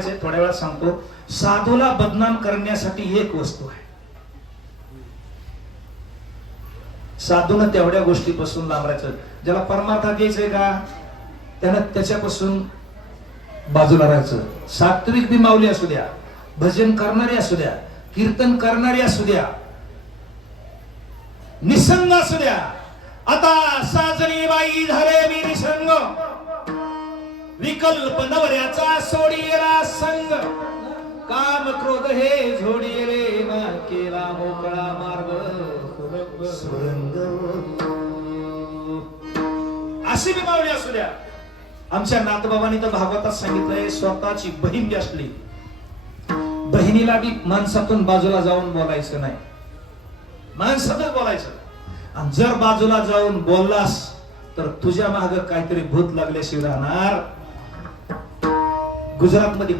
थोड्या वेळात सांगतो. साधूला बदनाम करण्यासाठी एक वस्तू आहे. साधून तेवढ्या गोष्टीपासून लांब राहायचं. ज्याला परमार्थात यायचंय का त्यानं त्याच्यापासून बाजूला राहायचं. सात्विक बी माऊली असू द्या, भजन करणारे असू द्या, कीर्तन करणारे असू द्या, निसंग असू द्या. आता साजरी बाई झाले मी निसंग, विकल्प नवऱ्याचा सोडियला संग, काम क्रोध हे झोडिले ना केला मोकळा मार्ग सुरंग. अशी बी माऊली असू द्या. आमच्या नाथबाबांनी तर भागवतात सांगितलंय, स्वतःची बहीण बी असली बहिणीला बी माणसातून बाजूला जाऊन बोलायचं नाही, माणसातच बोलायचं. आणि जर बाजूला जाऊन बोललास तर तुझ्या माग काहीतरी भूत लागल्याशिवाय राहणार. गुजरात मध्ये